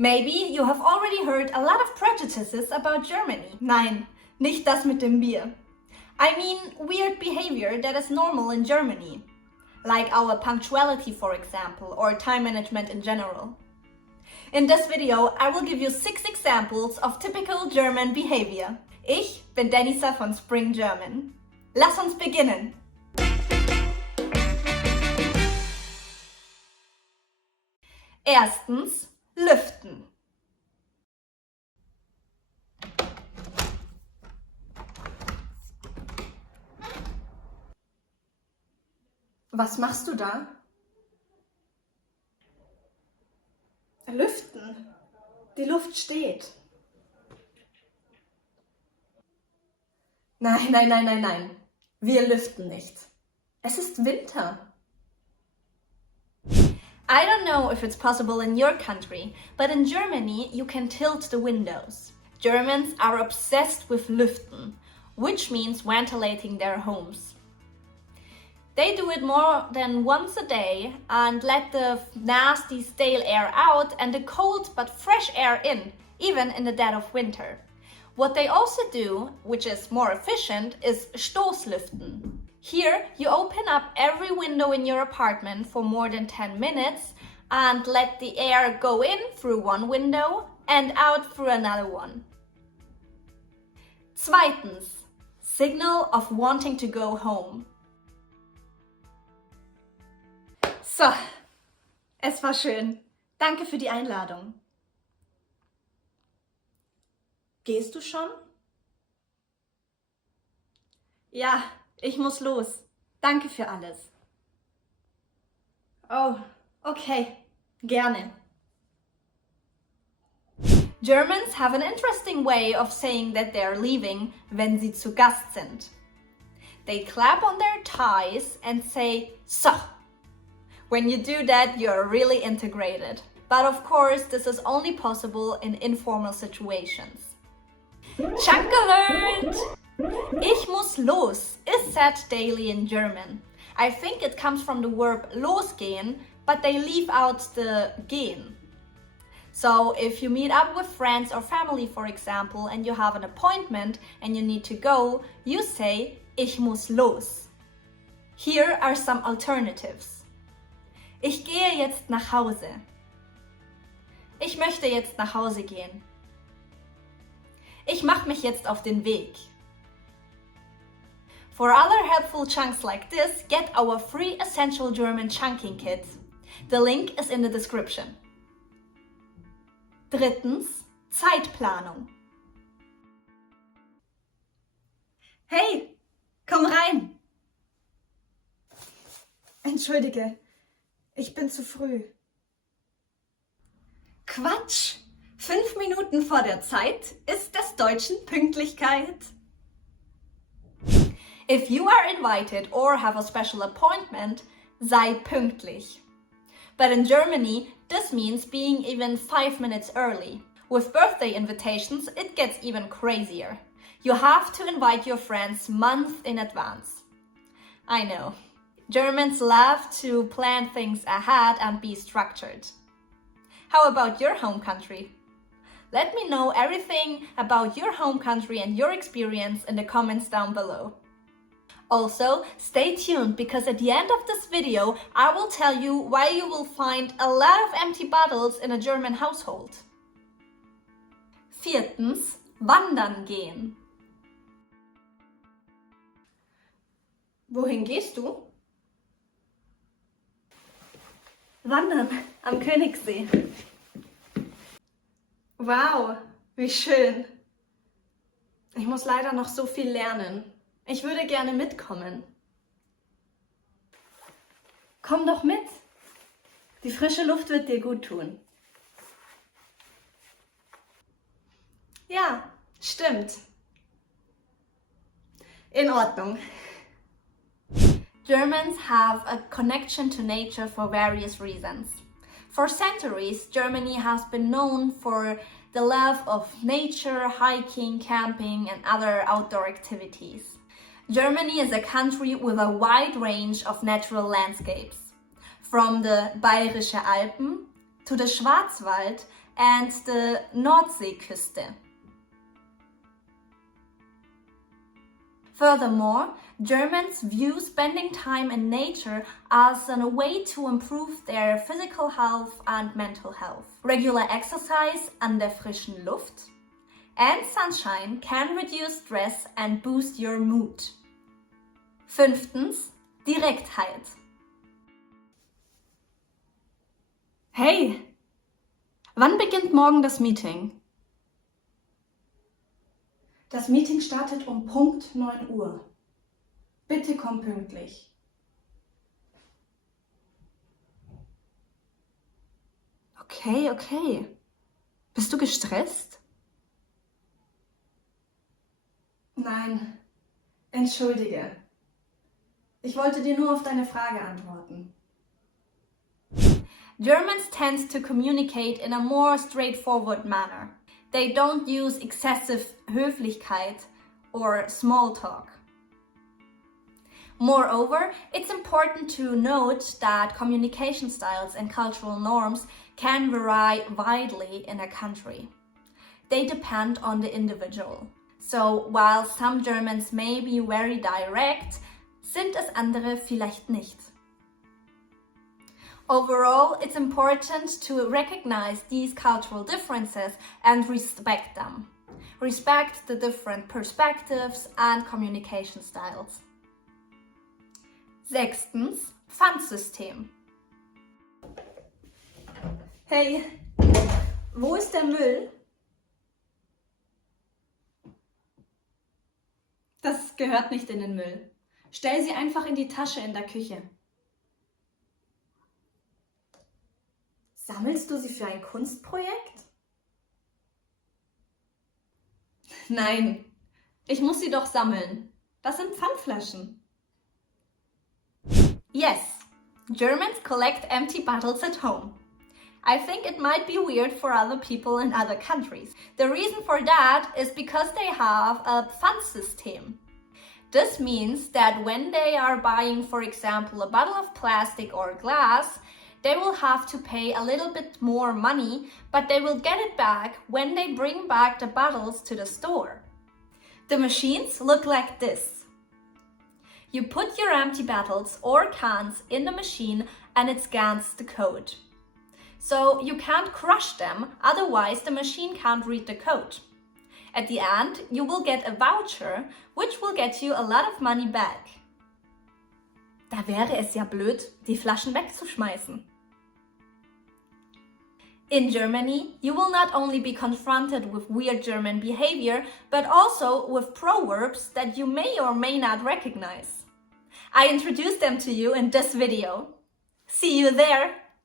Maybe you have already heard a lot of prejudices about Germany. Nein, nicht das mit dem Bier. I mean weird behavior that is normal in Germany. Like our punctuality, for example, or time management in general. In this video, I will give you 6 examples of typical German behavior. Ich bin Denisa von Spring German. Lass uns beginnen! Erstens, lüften. Was machst du da? Lüften. Die Luft steht. Nein. Wir lüften nicht. Es ist Winter. I don't know if it's possible in your country, but in Germany you can tilt the windows. Germans are obsessed with lüften, which means ventilating their homes. They do it more than once a day and let the nasty stale air out and the cold but fresh air in, even in the dead of winter. What they also do, which is more efficient, is Stoßlüften. Here you open up every window in your apartment for more than 10 minutes and let the air go in through one window and out through another one. Zweitens, signal of wanting to go home. So, es war schön. Danke für die Einladung. Gehst du schon? Ja, ich muss los. Danke für alles. Oh, okay. Gerne. Germans have an interesting way of saying that they're leaving wenn sie zu Gast sind. They clap on their thighs and say, so. When you do that, you're really integrated. But of course, this is only possible in informal situations. Chunk alert! Ich muss los is said daily in German. I think it comes from the verb losgehen, but they leave out the gehen. So if you meet up with friends or family, for example, and you have an appointment and you need to go, you say, ich muss los. Here are some alternatives. Ich gehe jetzt nach Hause. Ich möchte jetzt nach Hause gehen. Ich mache mich jetzt auf den Weg. For other helpful chunks like this, get our free Essential German Chunking Kit. The link is in the description. Drittens, Zeitplanung. Hey, komm rein! Entschuldige, ich bin zu früh. Quatsch! 5 Minuten vor der Zeit ist des Deutschen Pünktlichkeit. If you are invited or have a special appointment, sei pünktlich. But in Germany, this means being even 5 minutes early. With birthday invitations, it gets even crazier. You have to invite your friends months in advance. I know. Germans love to plan things ahead and be structured. How about your home country? Let me know everything about your home country and your experience in the comments down below. Also, stay tuned because at the end of this video, I will tell you why you will find a lot of empty bottles in a German household. Viertens, wandern gehen. Wohin gehst du? Wandern am Königssee. Wow, wie schön. Ich muss leider noch so viel lernen. Ich würde gerne mitkommen. Komm doch mit. Die frische Luft wird dir gut tun. Ja, stimmt. In Ordnung. Germans have a connection to nature for various reasons. For centuries, Germany has been known for the love of nature, hiking, camping, and other outdoor activities. Germany is a country with a wide range of natural landscapes, from the Bayerische Alpen to the Schwarzwald and the Nordseeküste. Furthermore, Germans view spending time in nature as a way to improve their physical health and mental health. Regular exercise an der frischen Luft and sunshine can reduce stress and boost your mood. 5. Direktheit. Hey, wann beginnt morgen das Meeting? Das Meeting startet um Punkt 9 Uhr. Bitte komm pünktlich. Okay. Bist du gestresst? Nein, entschuldige. Ich wollte dir nur auf deine Frage antworten. Germans tend to communicate in a more straightforward manner. They don't use excessive Höflichkeit or small talk. Moreover, it's important to note that communication styles and cultural norms can vary widely in a country. They depend on the individual. So, while some Germans may be very direct, sind es andere vielleicht nicht. Overall, it's important to recognize these cultural differences and respect them. Respect the different perspectives and communication styles. 6. Pfandsystem. Hey, wo ist der Müll? Das gehört nicht in den Müll. Stell sie einfach in die Tasche in der Küche. Sammelst du sie für ein Kunstprojekt? Nein, ich muss sie doch sammeln. Das sind Pfandflaschen. Yes, Germans collect empty bottles at home. I think it might be weird for other people in other countries. The reason for that is because they have a Pfandsystem. This means that when they are buying, for example, a bottle of plastic or glass, they will have to pay a little bit more money, but they will get it back when they bring back the bottles to the store. The machines look like this. You put your empty bottles or cans in the machine and it scans the code. So you can't crush them, otherwise the machine can't read the code. At the end, you will get a voucher, which will get you a lot of money back. Da wäre es ja blöd, die Flaschen wegzuschmeißen. In Germany, you will not only be confronted with weird German behavior, but also with proverbs that you may or may not recognize. I introduced them to you in this video. See you there!